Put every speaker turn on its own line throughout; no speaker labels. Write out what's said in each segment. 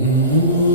Mm-hmm.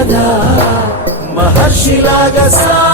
కదా మహర్షిలాగా సా